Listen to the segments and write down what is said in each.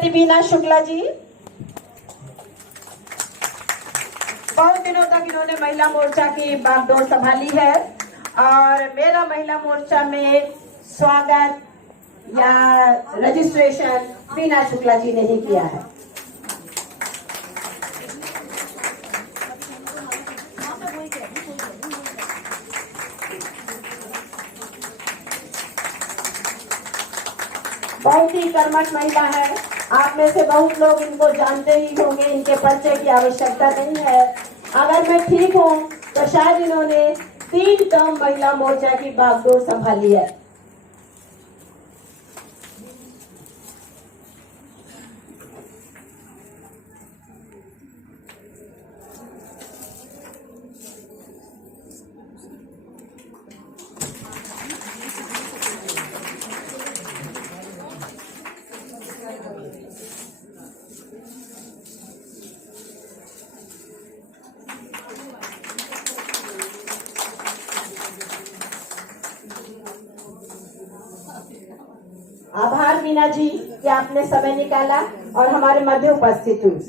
श्रीमती बीना शुक्ला जी, बहुत दिनों तक इन्होंने महिला मोर्चा की बागडोर संभाली है और मेरा महिला मोर्चा में स्वागत या रजिस्ट्रेशन बीना शुक्ला जी ने ही किया है। बहुत ही कर्मठ महिला है। आप में से बहुत लोग इनको जानते ही होंगे, इनके परिचय की आवश्यकता नहीं है। अगर मैं ठीक हूँ तो शायद इन्होंने 3 टर्म महिला मोर्चा की बागडोर संभाली है। आभार बीना जी कि आपने समय निकाला और हमारे मध्य उपस्थित हुई।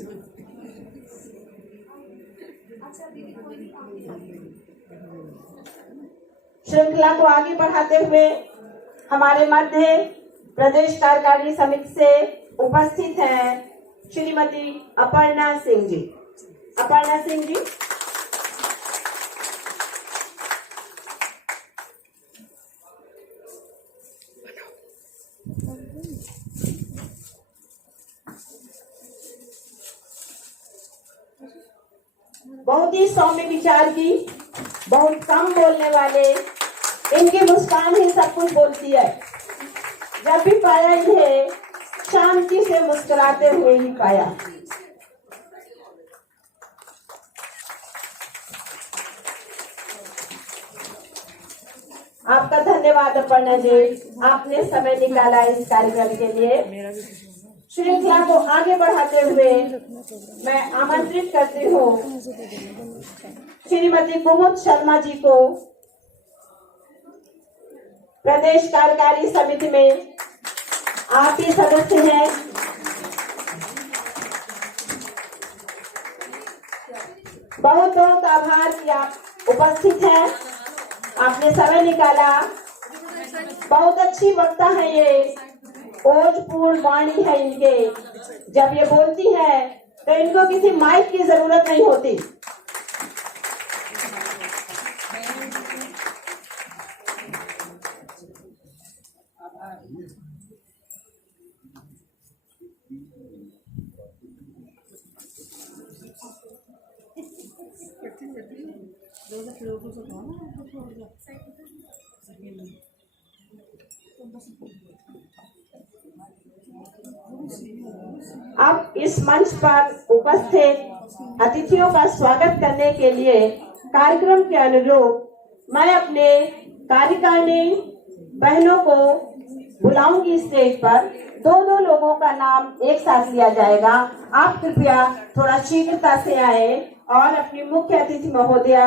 श्रृंखला को आगे बढ़ाते हुए हमारे मध्य प्रदेश कार्यकारिणी समिति से उपस्थित हैं श्रीमती अपर्णा सिंह जी। अपर्णा सिंह जी, बहुत ही सौम्य विचार की, बहुत कम बोलने वाले, इनकी मुस्कान ही सब कुछ बोलती है। जब भी पाया इन्हें शांति से मुस्कुराते हुए ही पाया। आपका धन्यवाद अपर्णा जी, आपने समय निकाला इस कार्यक्रम के लिए। श्रृंखला को आगे बढ़ाते हुए मैं आमंत्रित करती हूँ श्रीमती कुमुद शर्मा जी को। प्रदेश कार्यकारी समिति में आप ही सदस्य हैं। बहुत बहुत आभार कि आप उपस्थित हैं, आपने समय निकाला। बहुत अच्छी वक्ता है ये, ओजपूर्ण वाणी है इनके। जब ये बोलती है तो इनको किसी माइक की जरूरत नहीं होती। अब इस मंच पर उपस्थित अतिथियों का स्वागत करने के लिए कार्यक्रम के अनुरूप मैं अपने कार्यकारिणी बहनों को बुलाऊंगी स्टेज पर। 2 लोगों का नाम एक साथ लिया जाएगा। आप कृपया थोड़ा शीघ्रता से आए और अपनी मुख्य अतिथि महोदया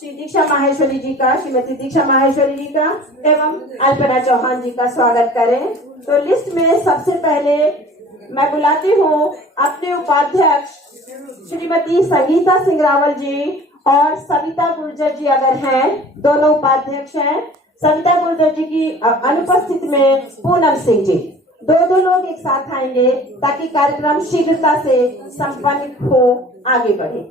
श्री दीक्षा माहेश्वरी जी का, श्रीमती दीक्षा माहेश्वरी जी का एवं अल्पना चौहान जी का स्वागत करें। तो लिस्ट में सबसे पहले मैं बुलाती हूँ अपने उपाध्यक्ष श्रीमती संगीता सिंह रावल जी और सविता गुर्जर जी अगर हैं, दोनों उपाध्यक्ष हैं। सविता गुर्जर जी की अनुपस्थित में पूनम सिंह जी। 2 लोग एक साथ आएंगे ताकि कार्यक्रम शीघ्रता से संपन्न हो, आगे बढ़े।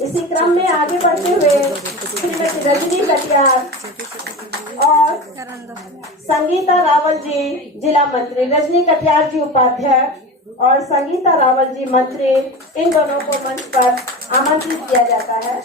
इसी क्रम में आगे बढ़ते हुए श्रीमती रजनी कटियार और संगीता रावल जी जिला मंत्री, रजनी कटियार जी उपाध्यक्ष और संगीता रावल जी मंत्री, इन दोनों को मंच पर आमंत्रित किया जाता है।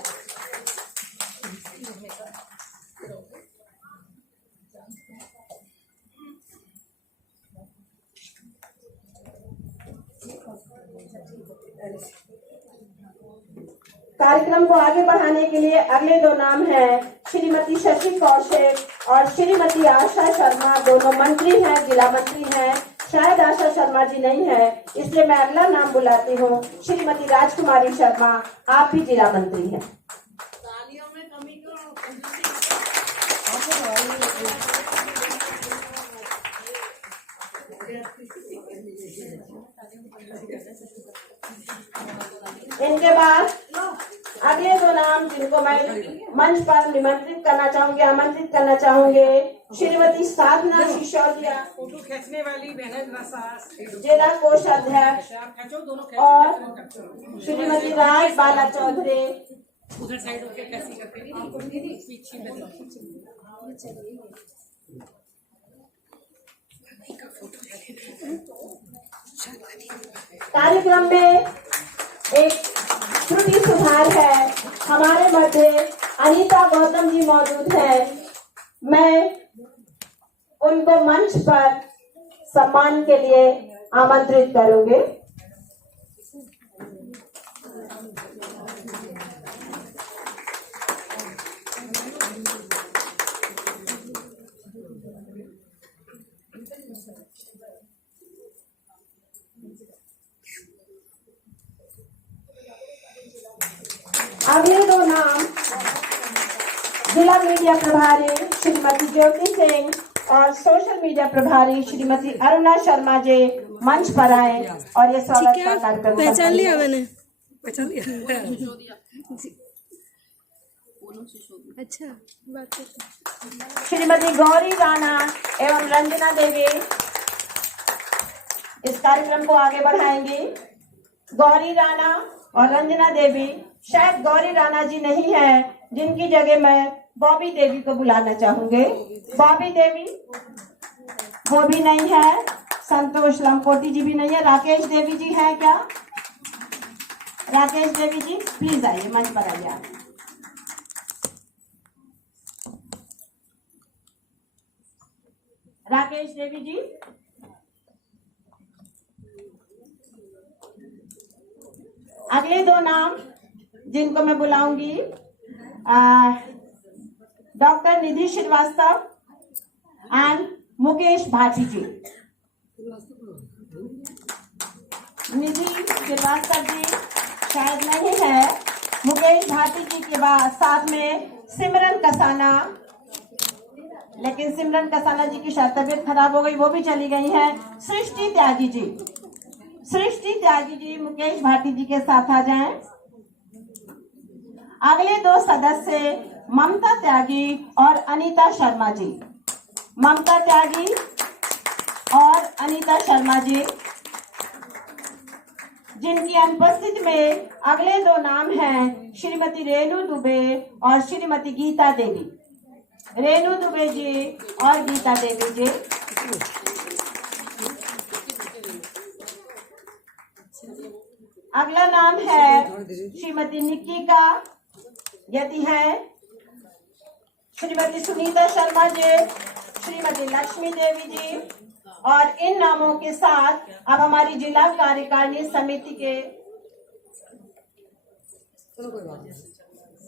कार्यक्रम को आगे बढ़ाने के लिए अगले 2 नाम हैं श्रीमती शशि कौशिक और श्रीमती आशा शर्मा। दोनों मंत्री हैं, जिला मंत्री हैं। शायद आशा शर्मा जी नहीं है, इसलिए मैं अगला नाम बुलाती हूँ। श्रीमती राजकुमारी शर्मा, आप भी जिला मंत्री हैं। इनके बाद अगले दो नाम जिनको मैं मंच पर निमंत्रित करना चाहूंगी, आमंत्रित करना चाहूंगी, श्रीमती साधना सिसोदिया, जिला कोषाध्यक्ष, और श्रीमती राज बाला चौधरी। कार्यक्रम में एक त्रुटि सुधार है। हमारे मध्य अनीता गौतम जी मौजूद हैं। मैं उनको मंच पर सम्मान के लिए आमंत्रित करूंगी। अगले दो नाम जिला मीडिया प्रभारी श्रीमती ज्योति सिंह और सोशल मीडिया प्रभारी श्रीमती अरुणा शर्मा जी मंच पर आए और ये स्वागत का कार्यक्रम पहचान लिया मैंने, पहचान लिया। अच्छा, श्रीमती गौरी राणा एवं रंजना देवी इस कार्यक्रम को आगे बढ़ाएंगी। गौरी राणा और रंजना देवी, शायद गौरी राणा जी नहीं है, जिनकी जगह मैं बॉबी देवी को बुलाना चाहूंगी। बॉबी देवी वो भी नहीं है, संतोष लंकोटी जी भी नहीं है। राकेश देवी जी हैं क्या? राकेश देवी जी प्लीज आइए, मंच पर आइए आप। राकेश देवी जी, अगले दो नाम जिनको मैं बुलाऊंगी, डॉक्टर निधि श्रीवास्तव एंड मुकेश भाटी जी। निधि श्रीवास्तव जी शायद नहीं है। मुकेश भाटी जी के बाद साथ में सिमरन कसाना, लेकिन सिमरन कसाना जी की शायद तबीयत खराब हो गई, वो भी चली गई है। सृष्टि त्यागी जी, सृष्टि त्यागी जी मुकेश भाटी जी के साथ आ जाएं। अगले दो सदस्य ममता त्यागी और अनीता शर्मा जी। ममता त्यागी और अनीता शर्मा जी, जिनकी अनुपस्थिति में अगले दो नाम हैं श्रीमती रेणु दुबे और श्रीमती गीता देवी। रेणु दुबे जी और गीता देवी जी। अगला नाम है श्रीमती निकिका, यदि है श्रीमती सुनीता शर्मा जी, श्रीमती लक्ष्मी देवी जी। और इन नामों के साथ अब हमारी जिला कार्यकारिणी समिति के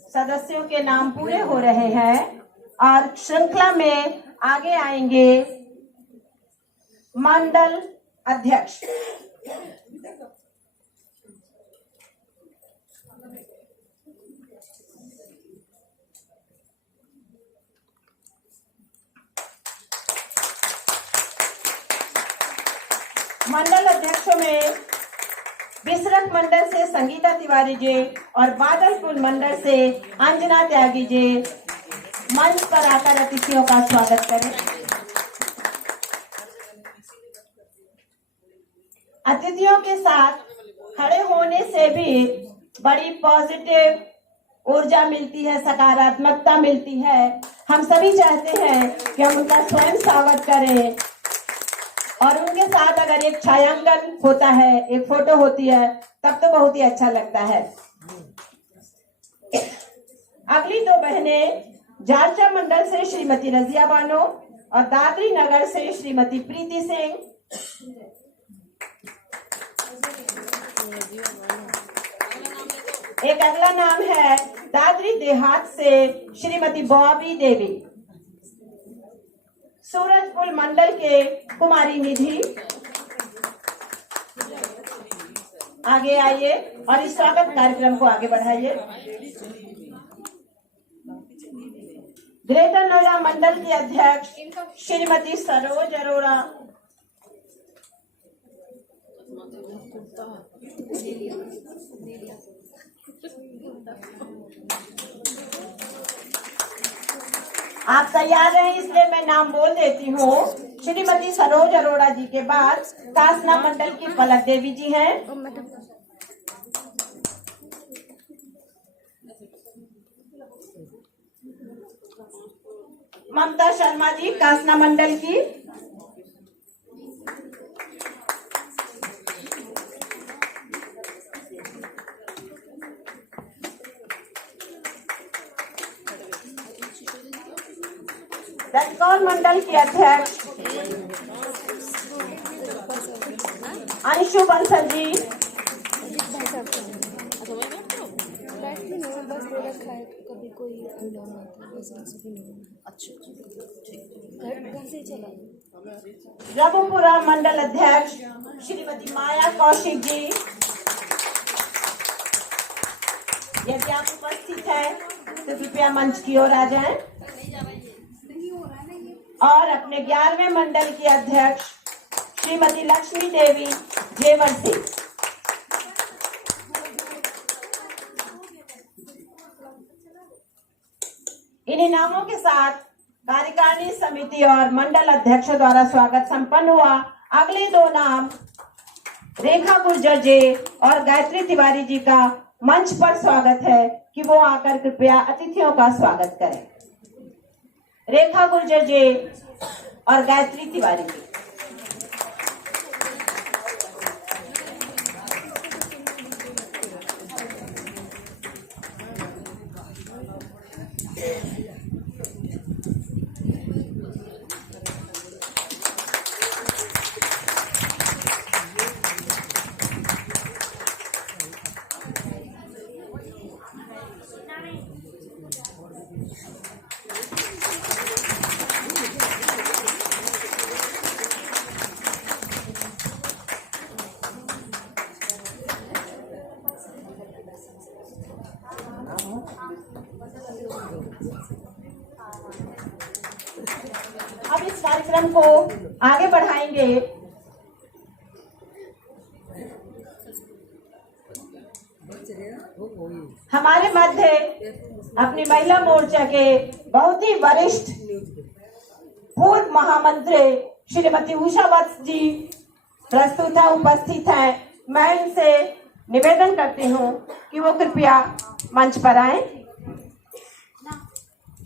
सदस्यों के नाम पूरे हो रहे हैं और श्रृंखला में आगे आएंगे मंडल अध्यक्ष। मंडल अध्यक्षों में बिसरत मंडल से संगीता तिवारी जी और बादलपुर मंडल से अंजना त्यागी जी मंच पर आकर अतिथियों का स्वागत करें। अतिथियों के साथ खड़े होने से भी बड़ी पॉजिटिव ऊर्जा मिलती है, सकारात्मकता मिलती है। हम सभी चाहते हैं कि हम उनका स्वयं स्वागत करें और उनके साथ अगर एक छायांकन होता है, एक फोटो होती है, तब तो बहुत ही अच्छा लगता है। अगली दो बहनें जारचा मंडल से श्रीमती रजिया बानो और दादरी नगर से श्रीमती प्रीति सिंह। एक अगला नाम है दादरी देहात से श्रीमती बॉबी देवी। सूरजपुर मंडल के कुमारी निधि आगे आइए और इस स्वागत कार्यक्रम को आगे बढ़ाइए। ग्रेटर नोएडा मंडल की अध्यक्ष श्रीमती सरोज अरोड़ा, आप तैयार हैं इसलिए मैं नाम बोल देती हूँ। श्रीमती सरोज अरोड़ा जी के बाद कासना मंडल की पलक देवी जी हैं। ममता शर्मा जी कासना मंडल की, रजकौर मंडल की अध्यक्ष अंशु बंसल जी, कभी कोई रघुपुरा मंडल अध्यक्ष श्रीमती माया कौशिक जी, यदि आप उपस्थित हैं तो कृपया मंच की ओर आ जाएं। और अपने 11वें मंडल की अध्यक्ष श्रीमती लक्ष्मी देवी जेवर से। इन्हीं नामों के साथ कार्यकारिणी समिति और मंडल अध्यक्षों द्वारा स्वागत संपन्न हुआ। अगले 2 नाम रेखा गुर्जर जी और गायत्री तिवारी जी का मंच पर स्वागत है कि वो आकर कृपया अतिथियों का स्वागत करें। रेखा गुर्जर जी और गायत्री तिवारी जी। अब इस कार्यक्रम को आगे बढ़ाएंगे। हमारे मध्य अपनी महिला मोर्चा के बहुत ही वरिष्ठ पूर्व महामंत्री श्रीमती उषा वत्स जी प्रस्तुत है, उपस्थित है। मैं इनसे निवेदन करती हूँ कि वो कृपया मंच पर आए।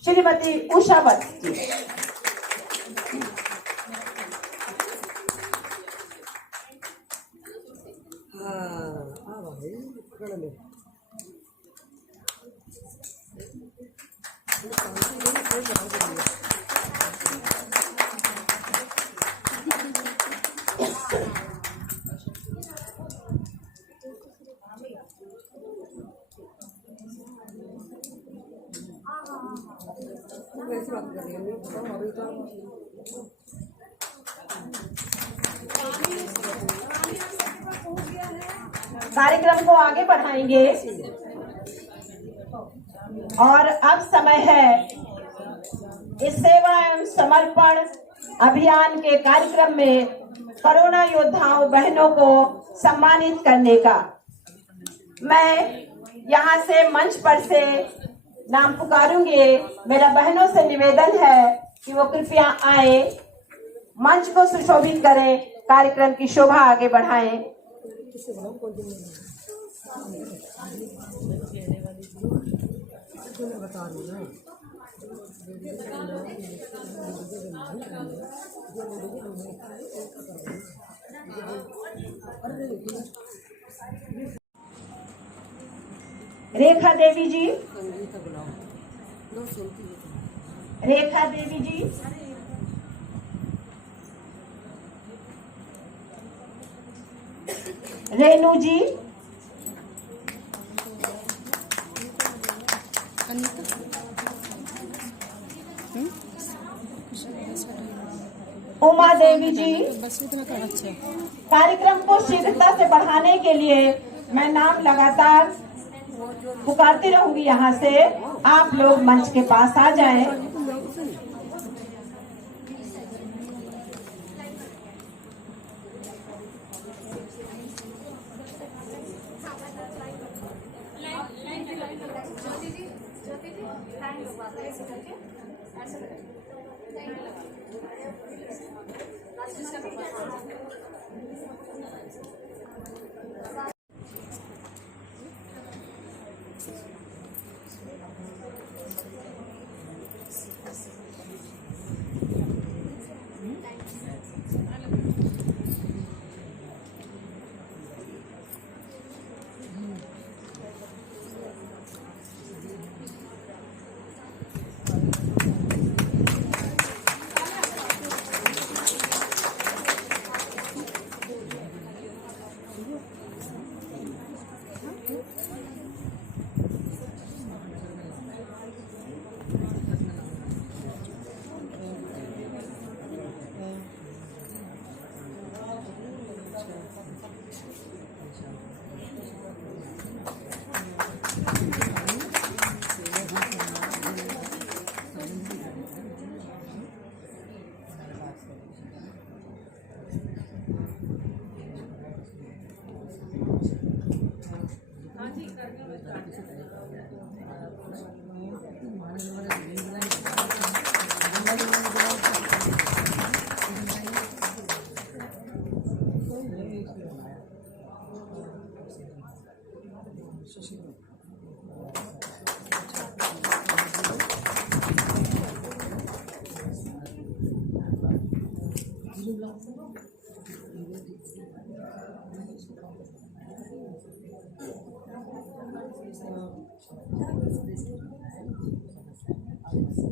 श्रीमती उषा वत्स जी। कार्यक्रम को आगे बढ़ाएंगे और अब समय है इस सेवा एवं समर्पण अभियान के कार्यक्रम में कोरोना योद्धाओं बहनों को सम्मानित करने का। मैं यहाँ से मंच पर से नाम पुकारूंगी। मेरा बहनों से निवेदन है कि वो कृपया आए, मंच को सुशोभित करें, कार्यक्रम की शोभा आगे बढ़ाएं। रेखा देवी जी, रेखा देवी जी, रेनू जी, उमा देवी जी। कार्यक्रम को शीघ्रता से बढ़ाने के लिए मैं नाम लगातार पुकारती रहूंगी। यहाँ से आप लोग मंच के पास आ जाएं।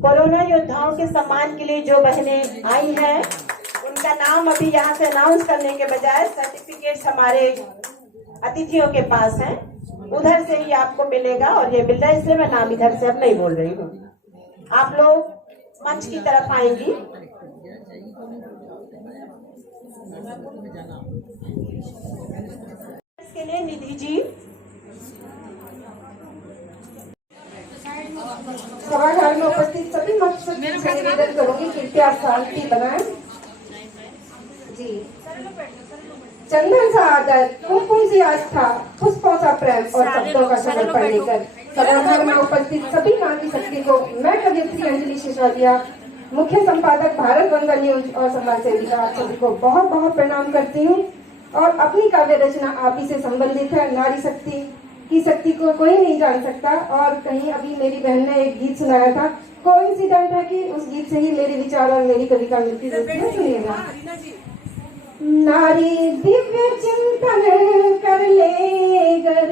कोरोना योद्धाओं के सम्मान के लिए जो बहनें आई हैं, उनका नाम अभी यहाँ से अनाउंस करने के बजाय सर्टिफिकेट्स हमारे अतिथियों के पास हैं, उधर से ही आपको मिलेगा और ये मिल रहा है, इसलिए मैं नाम इधर से अब नहीं बोल रही हूँ। आप लोग मंच की तरफ आएंगी। इसके लिए निधि जी। सभागार में उपस्थित सभी मकसद से निवेदन करूंगी कृपया शांति बनाएं। जी, चंदन सा आदर, कुमकुम सी आस्था, पुष्पों सा प्रेम और शब्दों का समर्पण लेकर सभागार में उपस्थित सभी नारी शक्ति को मैं कवियत्री अंजलि सिसोदिया, मुख्य संपादक भारत गंगा न्यूज और समाज सेविका आप सभी को बहुत बहुत प्रणाम करती हूँ। और अपनी काव्य रचना आप ही से संबंधित है। नारी शक्ति की शक्ति को कोई नहीं जान सकता। और कहीं अभी मेरी बहन ने एक गीत सुनाया था, कोइंसिडेंट है कि उस गीत से ही मेरे विचार और मेरी कविता मिलती है। सुनिएगा। नारी दिव्य चिंतन कर ले गर,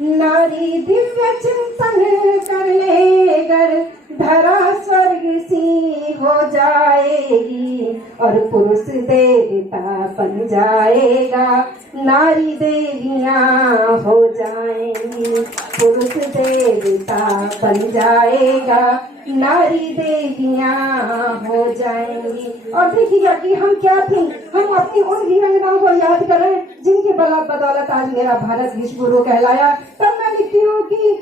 नारी दिव्य चिंतन कर ले गर, धरा स्वर्ग सी हो जाएगी और पुरुष देवता बन जाएगा। नारी देवियां हो जाएंगी, पुरुष देवता बन जाएगा, नारी देवियां हो जाएंगी। और देखिएगा कि हम क्या थे, हम अपनी उन वीरांगनाओं को याद करें जिनकी बदौलत आज मेरा भारत विश्व गुरु कहलाया। तब मैं लिखती हूँ कि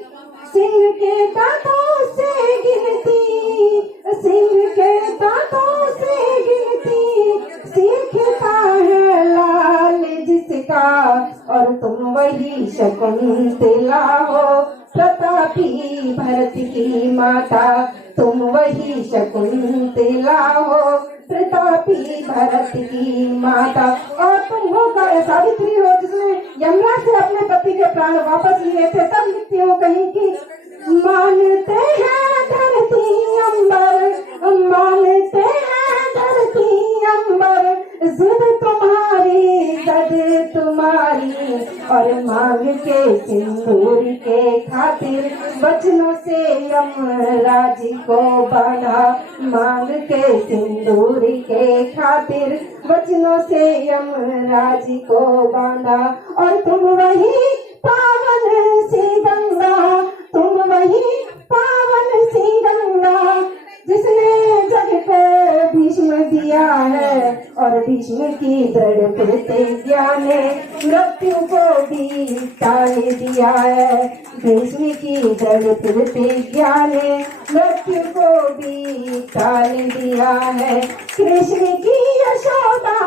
सिंह के दांतों से गिनती, सिंह के दांतों से गिनती, सीखता है लाल जिसका, और तुम वही शकुंतला हो, प्रतापी भरत की माता, तुम वही शकुंतला हो, प्रतापी भरत की माता। और तुम वो सावित्री हो जिसने यमराज से अपने पति के प्राण वापस लिए थे। तब लिखती हो कहीं की मानते हैं धरती अंबर, मानते हैं धरती अंबर, जिद तुम्हारी गद तुम्हारी, और मांग के सिंदूर के खातिर वचनों से यमराज को बांधा, मांग के सिंदूर के खातिर वचनों से यमराज को बांधा। और तुम वही पावन सी गंगा, तुम वही पावन सी गंगा, जिसने जग को भीष्म दिया है भीष्म की दृढ़ प्रतिज्ञा ने मृत्यु को भी टाल दिया है। भीष्म की दृढ़ प्रतिज्ञा ने मृत्यु को भी टाल दिया है। कृष्ण की यशोदा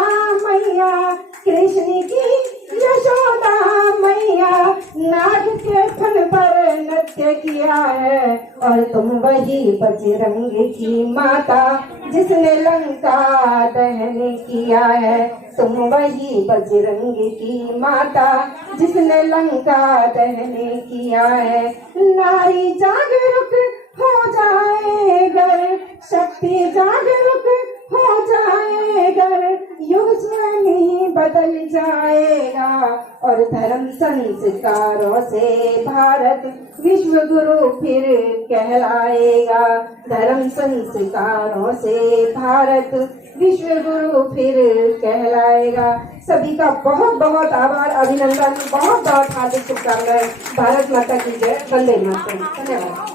मैया, कृष्ण की यशोदा मैया नाग के फन पर नृत्य किया है। और तुम वही बजरंग की माता जिसने लंका दहन किया है। तुम वही बजरंग की माता जिसने लंका दहन किया है। नारी जागरूक हो जाए घर, शक्ति जागरूक हो जाए घर, युग स्वयं ही बदल जाएगा। और धर्म संस्कारों से भारत विश्व गुरु फिर कहलाएगा। धर्म संस्कारों से भारत विश्व गुरु फिर कहलाएगा। सभी का बहुत बहुत आभार, अभिनंदन, बहुत बहुत हार्दिक शुभकामनाएं। भारत माता की जय, वंदे मातरम। धन्यवाद।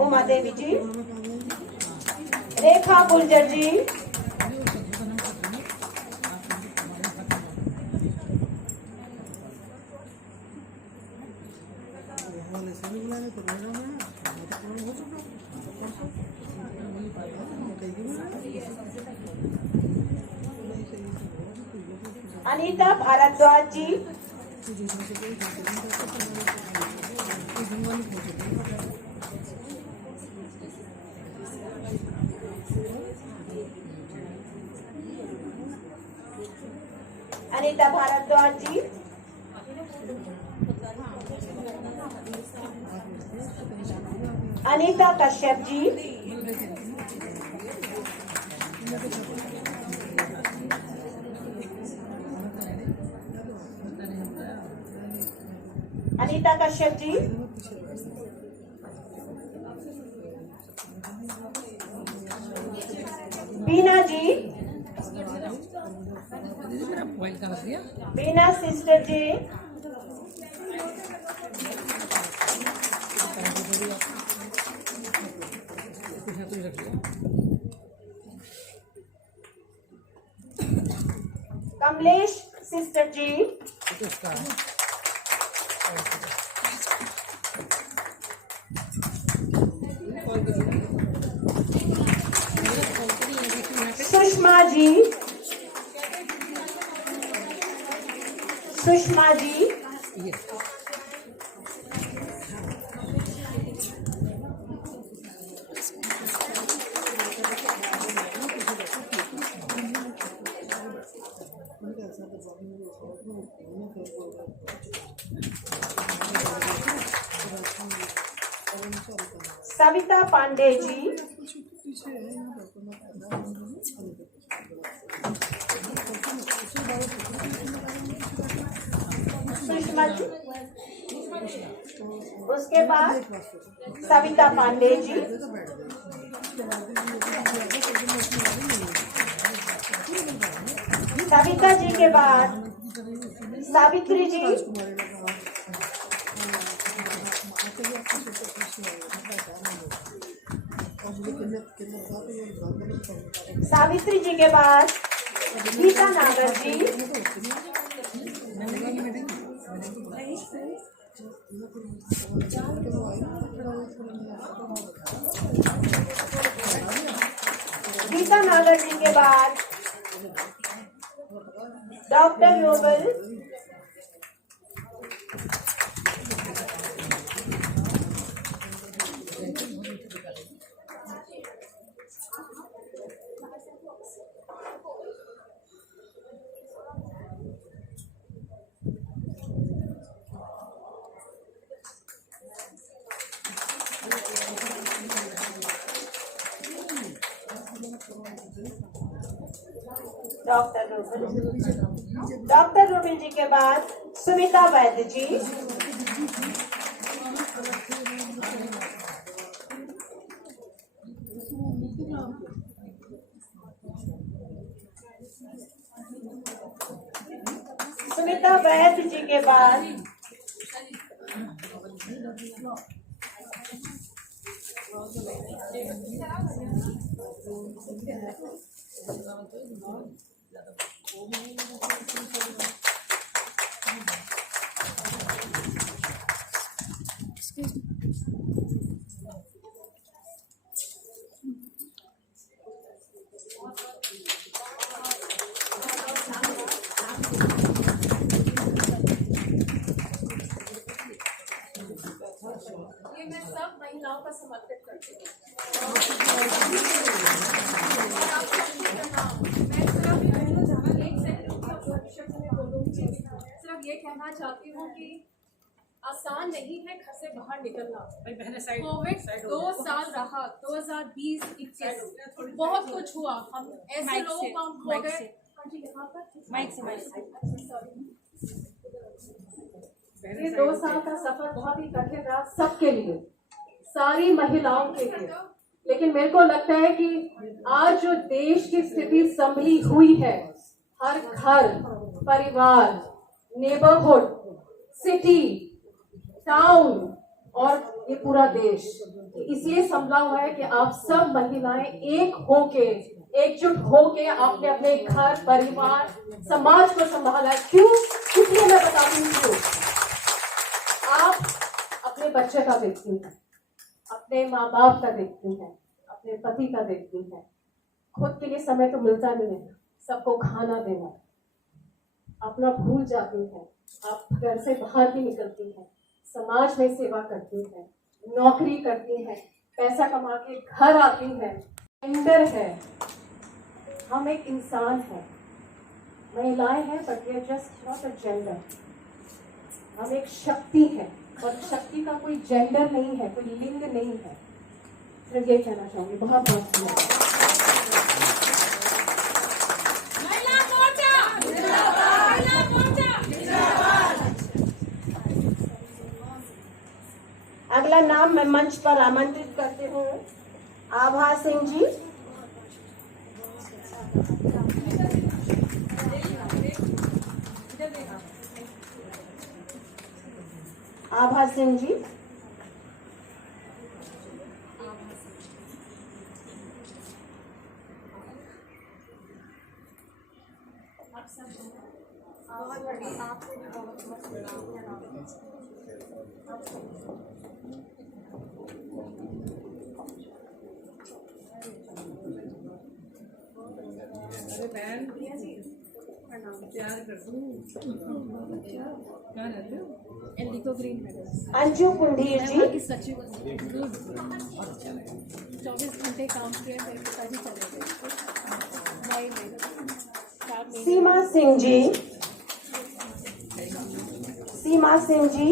उमा देवी जी, रेखा गुर्जर जी, अनीता भारद्वाज जी, अनीता भारद्वाज जी, अनीता कश्यप जी, अनीता कश्यप जी, बीना जी, बीना सिस्टर जी, कमलेश सिस्टर जी, सुषमा जी, सुषमा जी, सविता पांडे जी, सुषमा जी, उसके बाद सविता पांडे जी, सविता जी के बाद सावित्री जी, सावित्री जी के बाद गीता नागर जी, गीता नागर जी के बाद डॉक्टर योगल, डॉक्टर रूबिल जी के बाद सुमिता वैद्य जी, गीता वैद्य जी के बाद ये मैं सब महिलाओं का समर्पित करती हूँ। मैं सिर्फ ये कहना चाहती हूँ कि आसान नहीं है घर से बाहर निकलना। कोविड 2 साल रहा, 2020-21 बहुत कुछ हुआ। हम ऐसे लोगों को हम खो गए। ये 2 साल का सफर बहुत ही कठिन रहा सबके लिए, सारी महिलाओं के लिए। लेकिन मेरे को लगता है कि आज जो देश की स्थिति संभली हुई है, हर घर, परिवार, नेबरहुड, सिटी, टाउन और ये पूरा देश इसलिए संभला हुआ है कि आप सब महिलाएं एकजुट होके आपने अपने घर, परिवार, समाज को संभाला है। क्यों? इसलिए मैं बताती हूँ। आप अपने बच्चे का देखती हैं, अपने माँ बाप का देखती हैं, अपने पति का देखती हैं। खुद के लिए समय तो मिलता नहीं है, सबको खाना देना, अपना भूल जाती हैं। आप घर से बाहर भी निकलती हैं, समाज में सेवा करती हैं, नौकरी करती हैं, पैसा कमा के घर आती हैं। जेंडर है, हम एक इंसान हैं, महिलाएं हैं, but we are just not a gender. हम एक शक्ति है और शक्ति का कोई जेंडर नहीं है, कोई लिंग नहीं है। सिर्फ ये कहना चाहूंगी। बहुत बहुत धन्यवाद। अगला नाम मैं मंच पर आमंत्रित करती हूँ आभा सिंह जी। आभा सिंह जी। एलिको green medal. अंजू कुंडीर जी। सचिव 24 घंटे काम किए, मेरे पिताजी चले गए। सीमा सिंह जी। सीमा सिंह जी।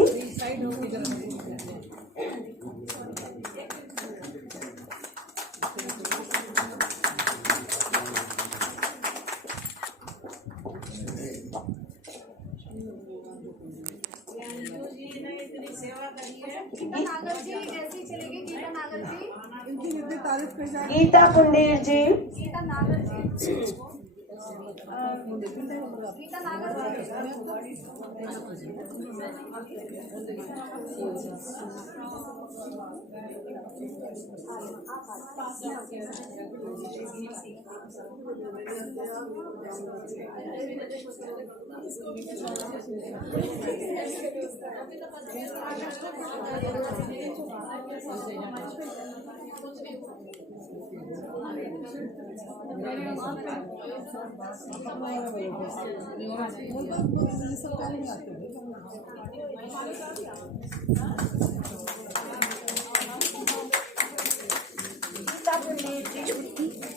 गीता नागर जी ऐसे ही चलेगी। गीता नागर जी, गीता कुंडीर जी। गीता नागर जी, गीता नागर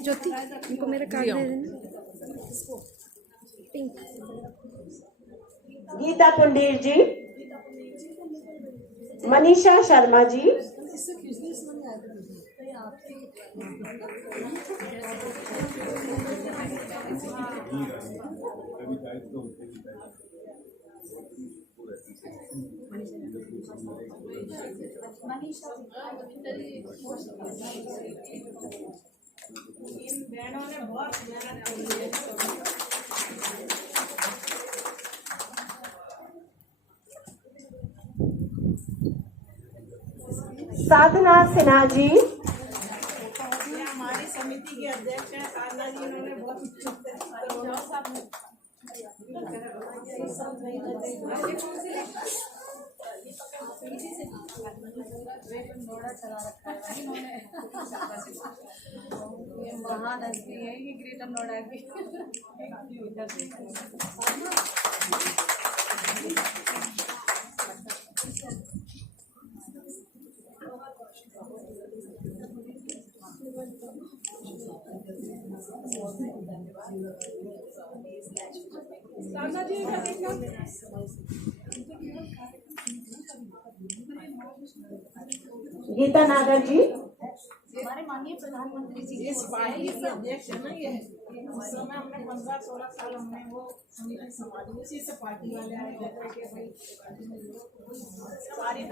ज्योति, इनको मेरा कार्ड दे देना। पिंक। गीता कुंडीर जी। मनीषा शर्मा जी। इन बहनों ने बहुत मेहनत की है। साधना सिन्हा जी, हमारी समिति के अध्यक्ष हैं साधना जी, इन्होंने बहुत महान हस्ती है ये ग्रेटर नोएडा की। गीता नागर जी, हमारे माननीय प्रधानमंत्री जी इस पार्टी के अध्यक्ष है ना ये। उस समय हमने 15-16 साल हमने वो समिति संभाली, उसी से पार्टी वाले आए कहते कि भाई हमारी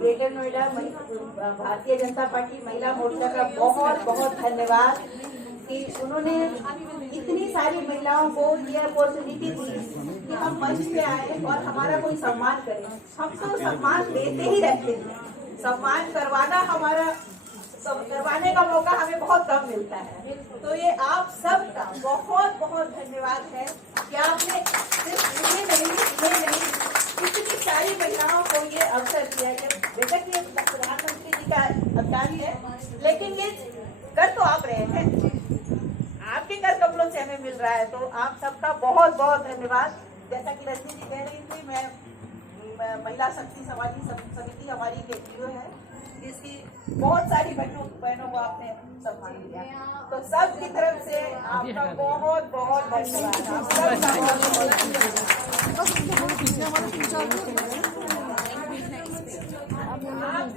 ग्रेटर नोएडा भारतीय जनता पार्टी महिला मोर्चा का बहुत बहुत धन्यवाद कि उन्होंने इतनी सारी महिलाओं को ये अपॉर्चुनिटी दी कि हम मंच पे आए और हमारा कोई सम्मान करे। हम तो सम्मान देते ही रहते हैं, सम्मान करवाने का मौका हमें बहुत कम मिलता है। तो ये आप सबका बहुत बहुत धन्यवाद है कि आपने सिर्फ मुझे नहीं इतनी सारी महिलाओं को ये अवसर दिया है। बेशक ये प्रधानमंत्री जी का अभियान है, लेकिन ये कर तो आप रहे हैं, आपके कर कमलों से हमें मिल रहा है। तो आप सबका बहुत बहुत धन्यवाद। जैसा कि रजनी जी कह रही थी, मैं महिला शक्ति समाजी समिति हमारी के PO है, जिसकी बहुत सारी बहनों को आपने सम्मान दिया। तो सब की तरफ से आपका बहुत बहुत धन्यवाद। आप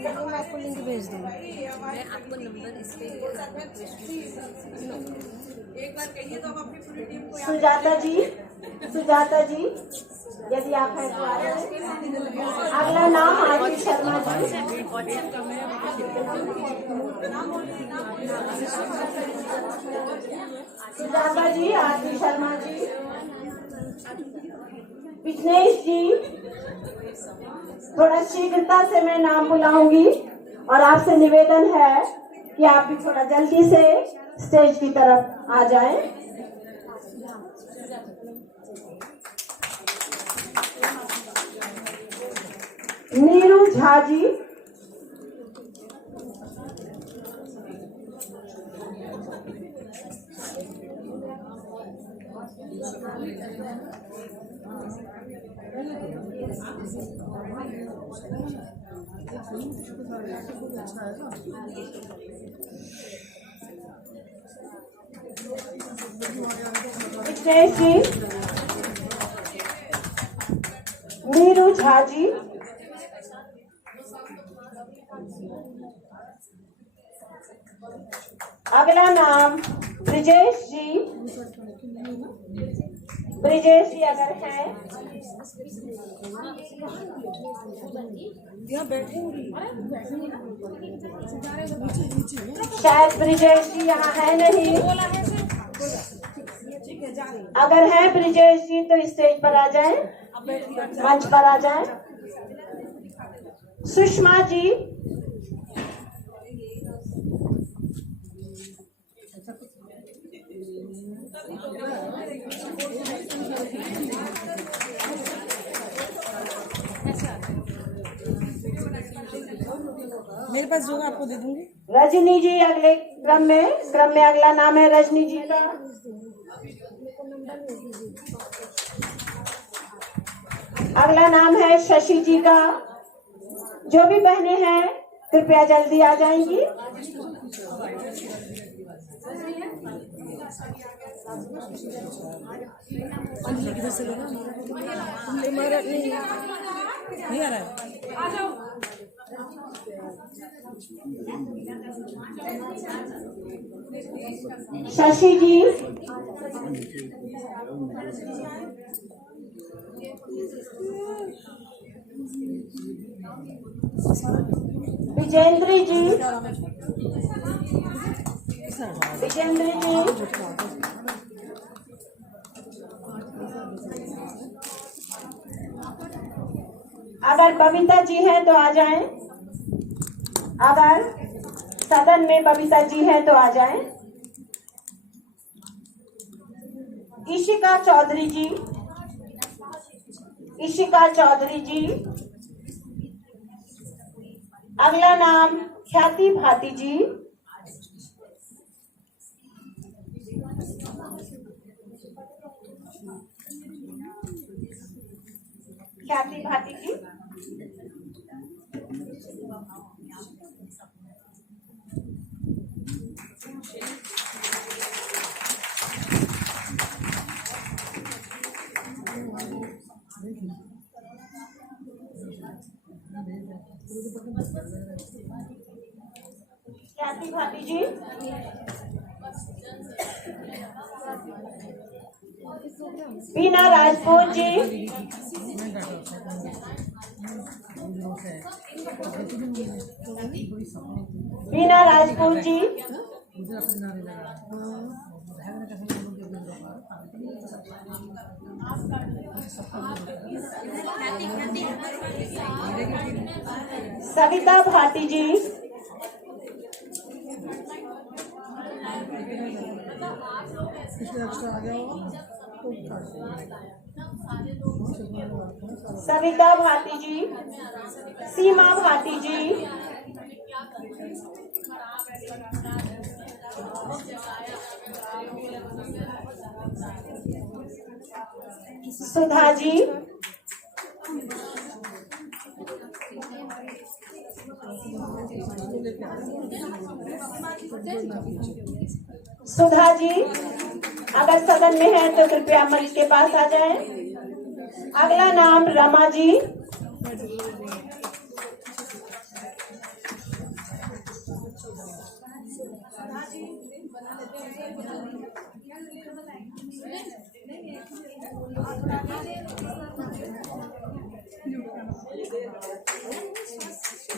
सबका मैं आपको लिंक भेज दूँगी। मैं आपको नंबर इस पे एक बार कहिए तो हम अपनी पूरी टीम को सुजाता जी, यदि आप हैं तो आ जाएं। अगला नाम आरती शर्मा जी, सुजाता जी, आरती शर्मा जी, विजनेश जी। थोड़ा शीघ्रता से मैं नाम बुलाऊंगी और आपसे निवेदन है कि आप भी थोड़ा जल्दी से स्टेज की तरफ आ जाएं। नीरू झा जी, विजय जी, नीरू झा जी, अगला नाम ब्रिजेश जी। ब्रिजेश जी अगर हैं, शायद ब्रिजेश जी यहाँ है नहीं। अगर हैं ब्रिजेश जी तो स्टेज पर आ जाएं, मंच पर आ जाएं। सुषमा जी, मेरे पास जो आपको दे दूंगी। रजनी जी अगले क्रम में अगला नाम है रजनी जी का। अगला नाम है शशि जी का। जो भी बहनें हैं कृपया जल्दी आ जाएंगी। नहीं आ रहा है। शशि जी, विजेंद्र जी, विजेंद्र जी, अगर बबीता जी हैं तो आ जाएं। अगर सदन में बबीता जी हैं तो आ जाएं। इशिका चौधरी जी, इशिका चौधरी जी। अगला नाम ख्याति भाटी जी। ख्याति भाटी जी। ख्याति भाटी जी। बीना राजपूत जी। बीना राजपूत जी। सविता भाटी जी। सविता भाटी जी। सीमा भाटी जी। सुधा जी। सुधा जी, अगर सदन में है तो कृपया मंच के पास आ जाएं। अगला नाम रमा जी।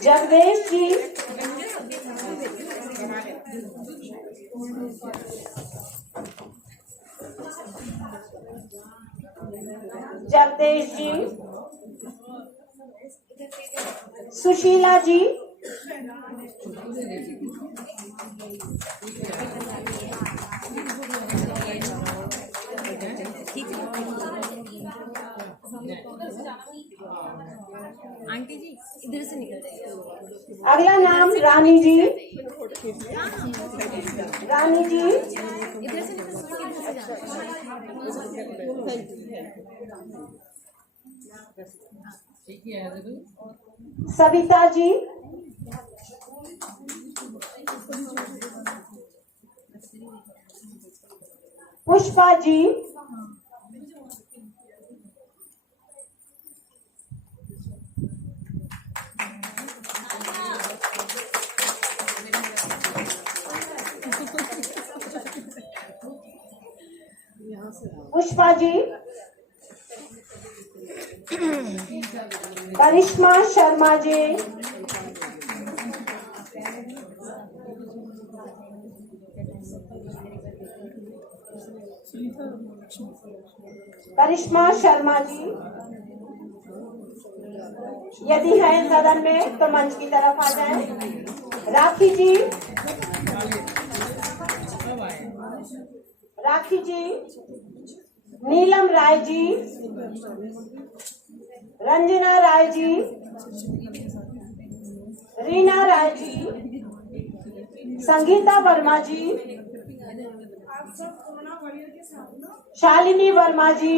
जगदेश जी। जगदेश जी। सुशीला जी। आंटी जी इधर से निकल जाइए। अगला नाम रानी जी। रानी जी। इधर से सविता जी। पुष्पा जी। पुष्पा जी। करिश्मा शर्मा जी। करिश्मा शर्मा जी, यदि है सदन में तो मंच की तरफ आ जाएं। राखी जी। राखी जी। नीलम राय जी। रंजना राय जी। रीना राय जी। संगीता वर्मा जी। शालिनी वर्मा जी।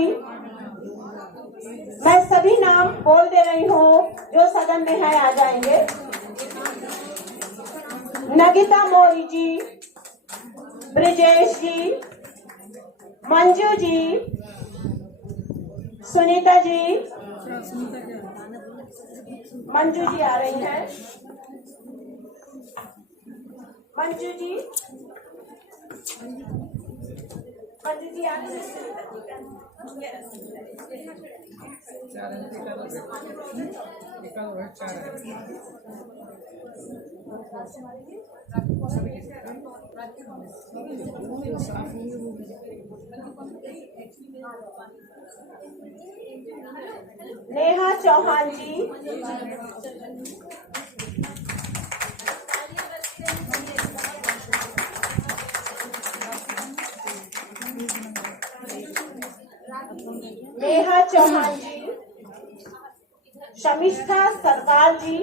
मैं सभी नाम बोल दे रही हूँ, जो सदन में है आ जाएंगे। नगिता मोरी जी। ब्रिजेश जी। मंजू जी। सुनीता जी। मंजू जी आ रही हैं। मंजू जी। पंडित जी आगे नेहा चौहान जी, नेहा चौहान जी, शमिष्ठा सरकार जी,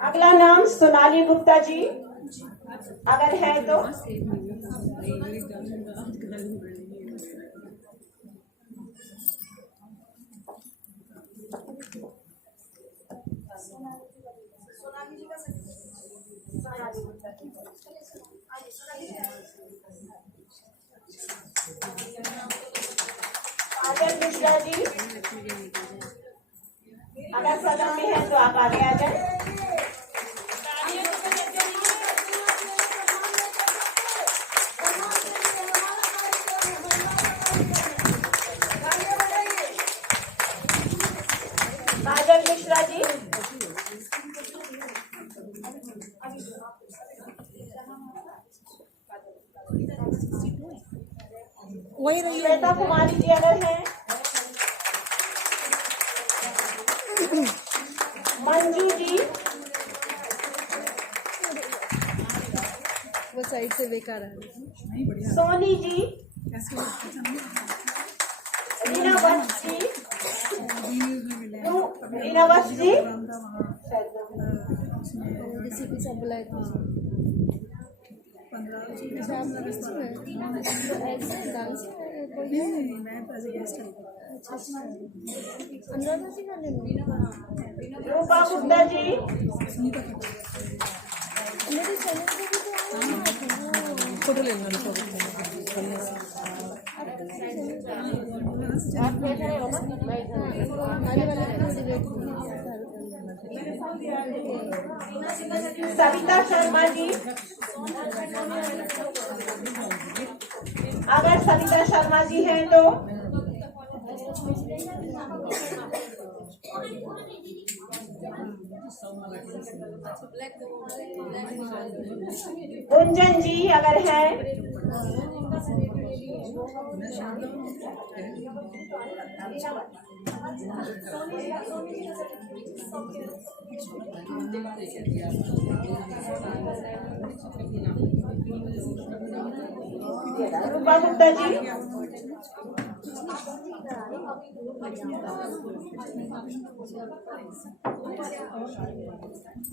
अगला नाम सोनाली गुप्ता जी, अगर है तो। आजल मिश्रा जी, अगर सदन में है तो आप आगे आ जाए। आजल मिश्रा जी, श्वेता कुमारी जी अगर हैं। मंजू जी, वो साइड से बेकार है। सोनी जी, रीना वत्स जी, रीना वत्स जी, रेसिपी सब बुलाए थे। अनुराधा जी वाले रूपा गुप्ता जी, मेरे चैनल पे भी फोटो लेना आप बैठ रहे हो ना आगे वाले सविता शर्मा जी, अगर सविता शर्मा जी हैं तो। गुंजन जी अगर है। रूपा गुप्ता जी,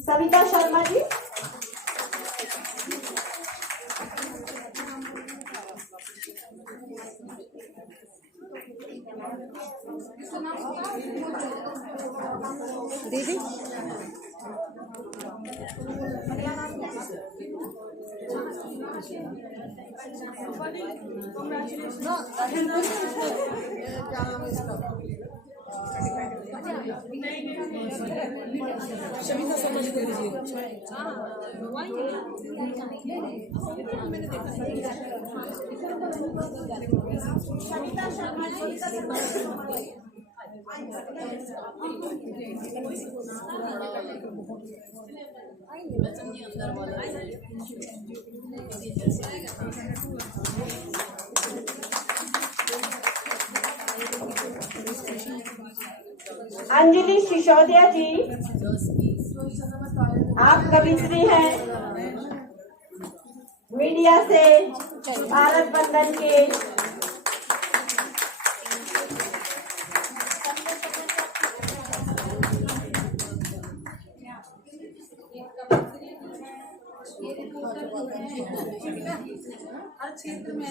सविता शर्मा जी, दीदी शमीता शर्मा जी को दीजिए। सविता शर्मा जी, अंजलि सिसोदिया जी, आप कवित्री हैं, मीडिया से भारत बंधन के। हर क्षेत्र में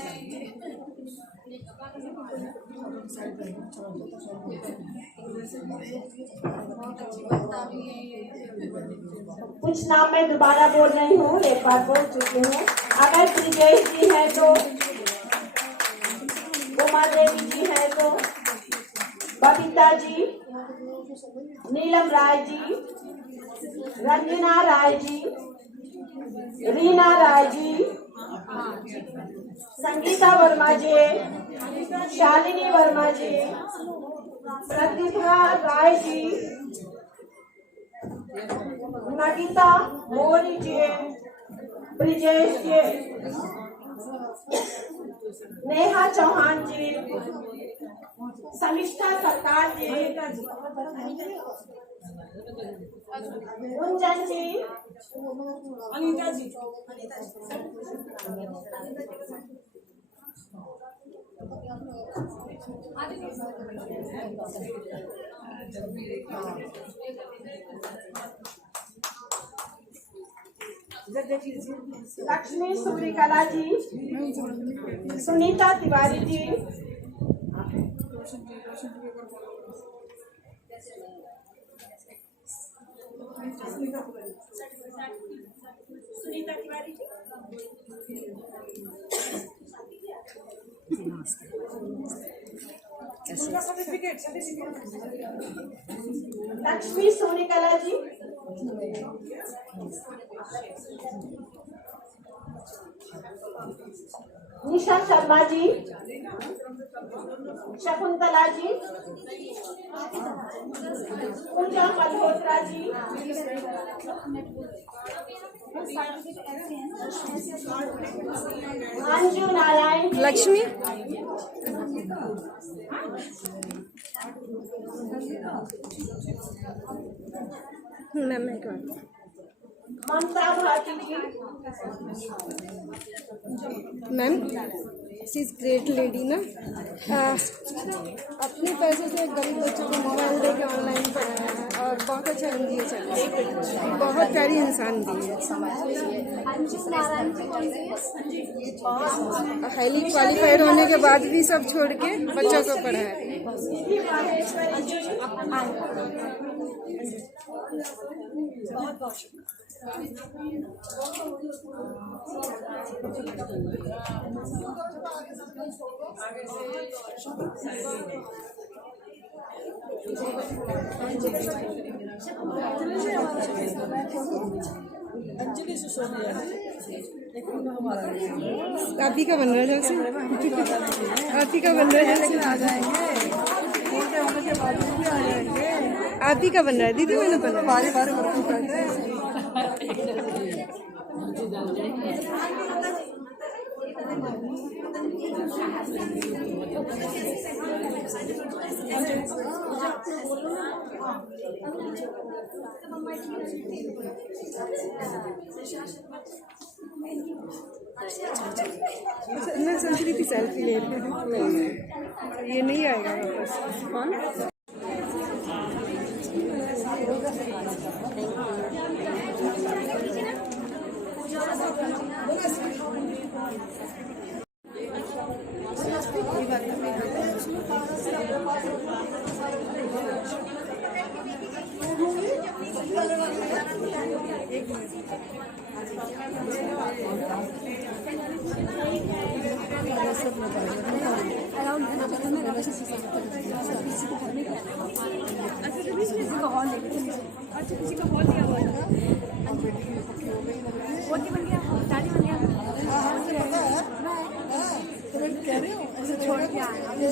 कुछ नाम मैं दोबारा बोल रही हूँ, एक बार बोल चुकी हूँ। अगर ब्रिजेश जी है तो, उमा देवी जी है तो, बबीता जी, नीलम राय जी, रंजना राय जी, रीना राय जी, संगीता वर्मा जी, शालिनी वर्मा जी, प्रतिभा राय जी, नगिता मोरी जी, ब्रिजेश जी, नेहा चौहान जी, समिष्ठा सरकार जी, गुंजन जी, अनीता जी, लक्ष्मी सूर्यकला जी, सुनीता तिवारी जी, सुनीता तिवारी जी, लक्ष्मी सूर्यकला जी, निशा शर्मा जी, शकुंतला जी, पूजा मल्होत्रा जी, अंजू नारायण जी, लक्ष्मी मैम एक बार Mamta Bharati ji, ma'am she is great lady ना। अपने पैसों से गरीब बच्चों को मोबाइल दे के ऑनलाइन पढ़ाया है और बहुत अच्छा एनजीओ चल रहा है, बहुत प्यारी इंसान भी है, हाईली क्वालिफाइड होने के बाद भी सब छोड़ के बच्चों को पढ़ाया है। आप ही का बन रहा है जैसे, आप ही का बन रहा है जैसे, आ जाएंगे आप ही का बन रहा है दीदी, मैंने बना बारे बारे मैं सोच रही थी सेल्फी ले रही, ये नहीं आएगा वापस। कौन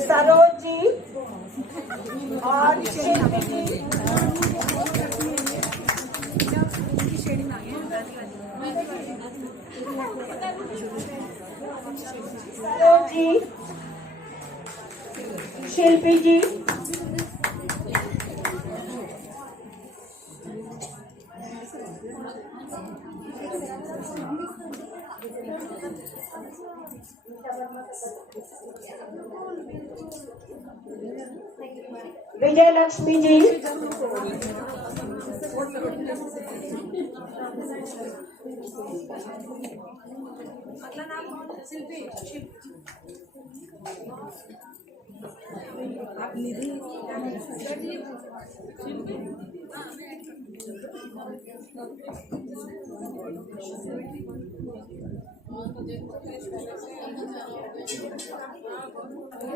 सरोज जी और शिल्पी जी, सरोज जी, शिल्पी जी, विजय लक्ष्मी जी,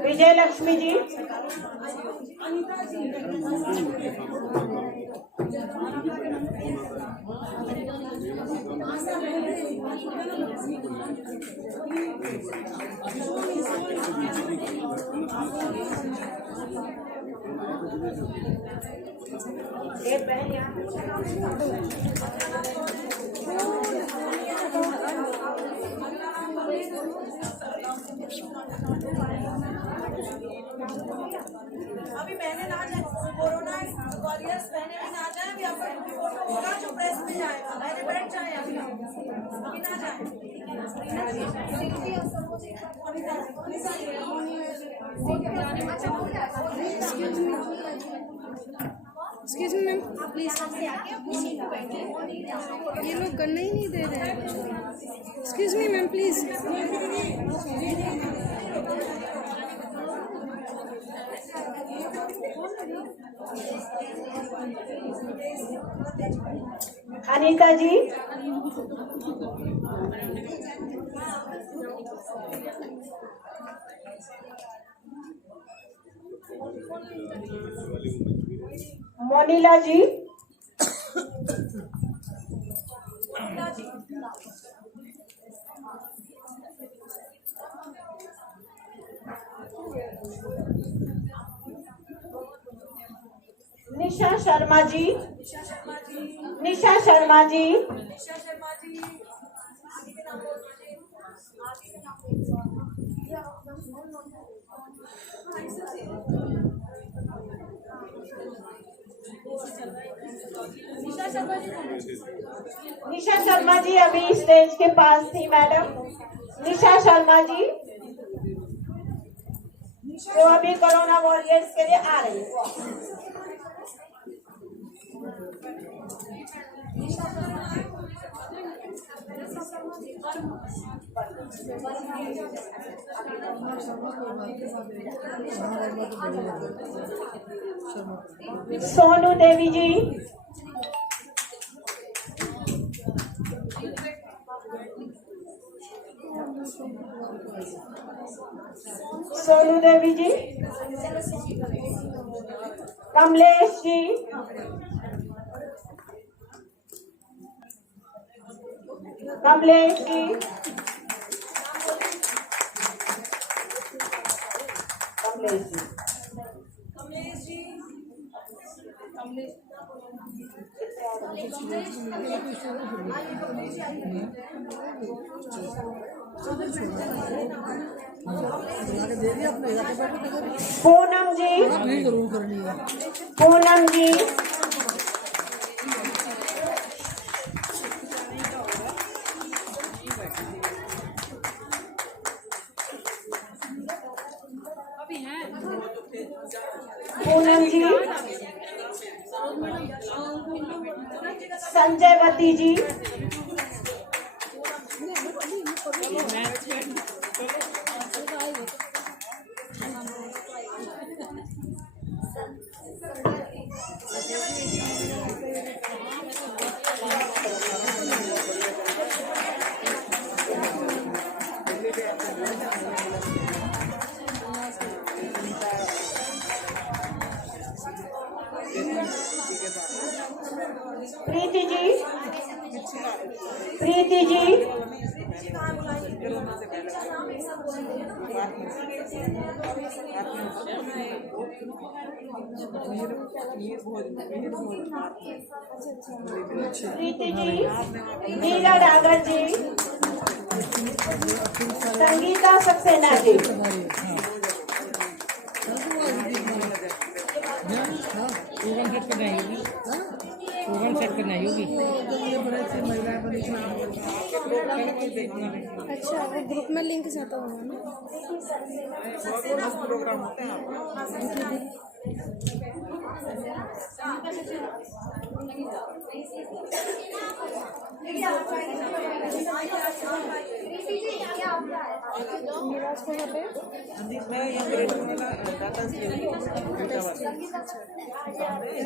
विजय लक्ष्मी जी। एक बहन यहाँ अभी बहने ना जाए, कोरोना वॉरियर्स बहने भी ना जाए, अभी आपका फोटो होगा जो प्रेस में जाएगा, बहने बैठ जाए अभी ना जाए। एक्सक्यूज मी मैम प्लीज, ये लोग करने ही नहीं दे रहे हैं। Excuse me ma'am please. Anita ji. Monila ji. Nisha Sharma ji. Nisha Sharma ji. Nisha Sharma ji अभी स्टेज के पास थी मैडम। निशा शर्मा जी जो अभी कोरोना वॉरियर्स के लिए आ रही है। सोनू देवी जी। सोनू देवी जी। कमलेश जी। कमलेश जी। कमलेश जी। पूनम जी। पूनम जी। पूनम जी। संजयवती जी। प्रीति जी। प्रीति जी। प्रीति जी। मीरा डागर जी। संगीता सक्सेना जी। अच्छा वो ग्रुप में लिंक जाता होगा ना। निवास कहाँ पे? मैं यहाँ ग्रेटर वाला डाटा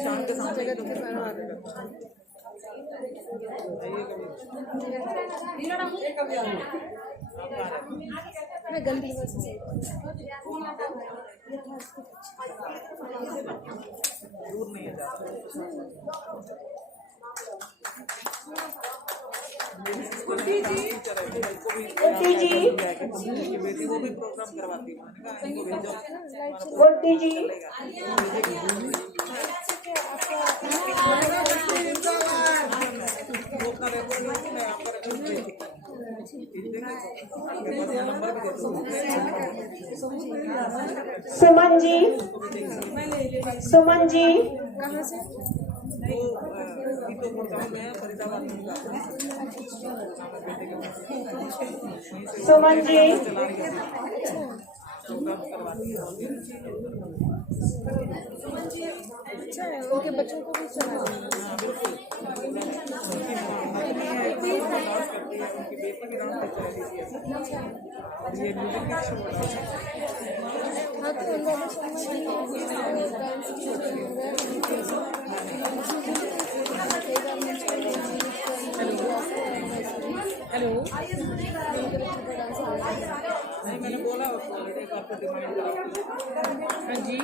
शाम के 7 जगह के बाहर आ गए। मैं गंदी से दूर नहीं है गुड्डी जी, बेटी वो भी प्रोग्राम करवाती है। मैंने कहा इनको भेजो। गुड्डी जी, वो अपना रेकॉर्ड लेके मैं आपका रेकॉर्ड नंबर भी सुमन जी, सुमन जी, कहाँ से? सुमन जी, अच्छा है, उनके बच्चों को भी चला हाँ तो उन्होंने हेलो नहीं मैंने बोला उसको एक आपको डिमांड करा। हाँ जी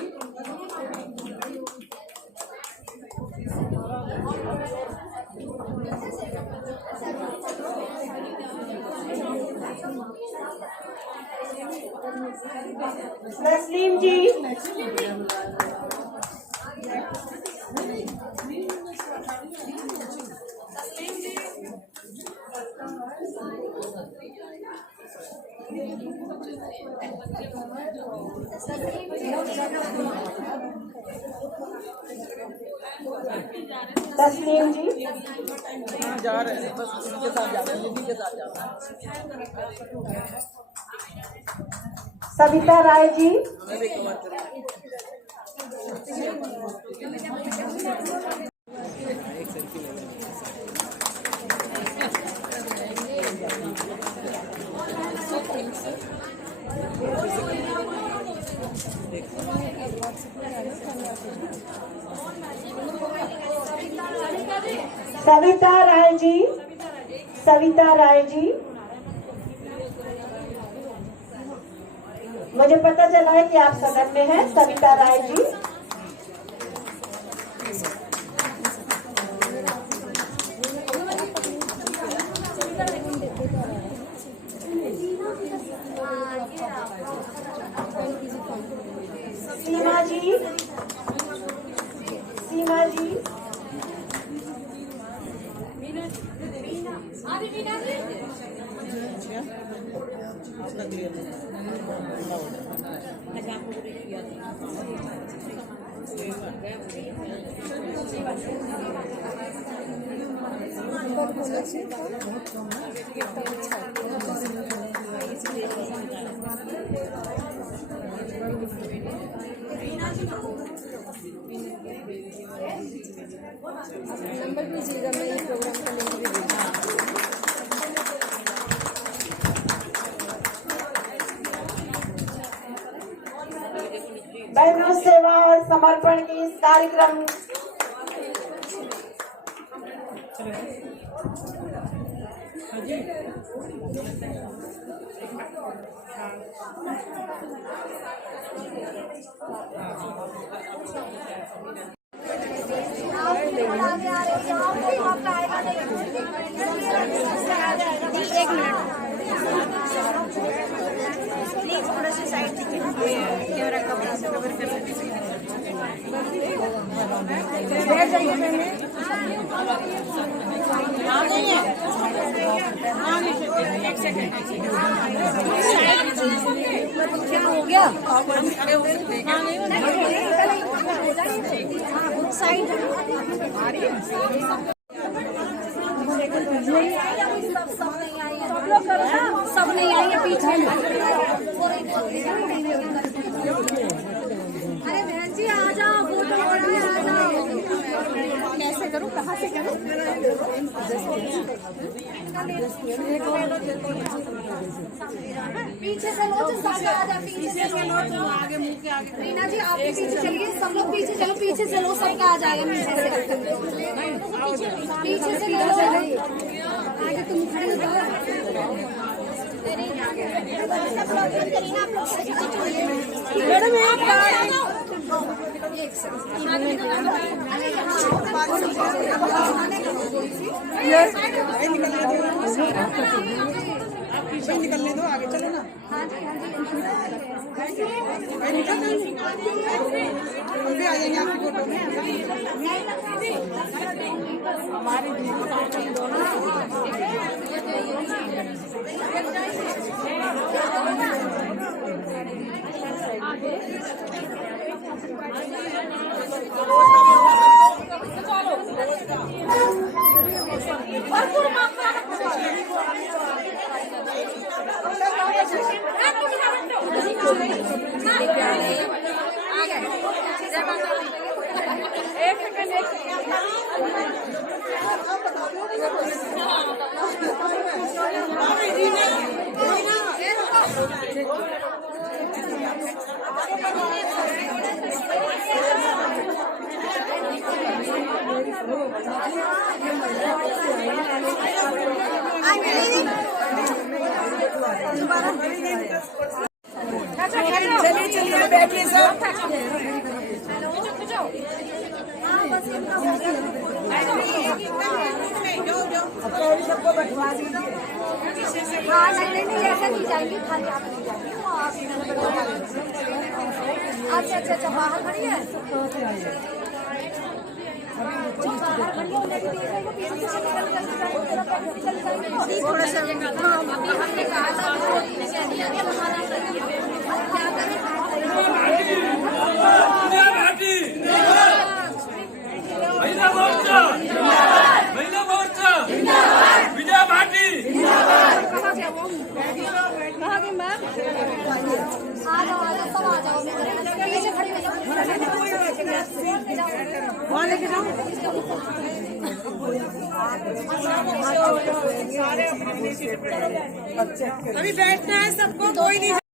नस्लीम जी, तस्लीम जी, हाँ जा रहे हैं बस उनके साथ जा रहे हैं दीदी के साथ जा रहे हैं। सविता राय जी, मैं भी कवर करूँगा। एक सेल्फी ले लें। सविता राय जी, सविता राय जी, मुझे पता चला है कि आप सदन में हैं। सविता राय जी, सीमा जी, सीमा जी, नंबर दीजिएगा, मैं ये प्रोग्राम का लिंक भी भेजूँगा। बहनों सेवा और समर्पण की इस कार्यक्रम एक मिनट प्लीज थोड़ा सा साइड कैमरा कवर बैठ जाइए पहले एक सेकंड क्या हो गया साइड सब नहीं आई है पीछे अरे बहन जी आ जाओ, फोटो हो रहा है, आ जाओ। कैसे करूँ, कहाँ से करूँ? पीछे से लो, तो सब आ जा, पीछे से लो, आगे मुंह के आगे रीना जी आप भी पीछे चलिए, सब लोग पीछे चलो, पीछे से लो, सबका आ जाएगा पीछे से, पीछे से लो, आगे तुम खड़े हो जाओ। मैडम निकलने दो, आगे चलो ना। हम भी आ जाएंगे आपकी फोटो में। चलिए चलिए बैठिए सब। सबको बैठवा दीजिए। हाँ नहीं ऐसे नहीं जाएंगे, खाली आप नहीं जाएंगे, अच्छा अच्छा अच्छा बाहर खड़ी है, थोड़ा सा हमने कहा था महिला मोर्चा, महिला मोर्चा, विजय भाटी। कहाँ गई मैम? आ जाओ सब आ जाओ, पीछे खड़ी हो जाओ, वहाँ लेके जाओ। अभी बैठना है सबको, कोई नहीं।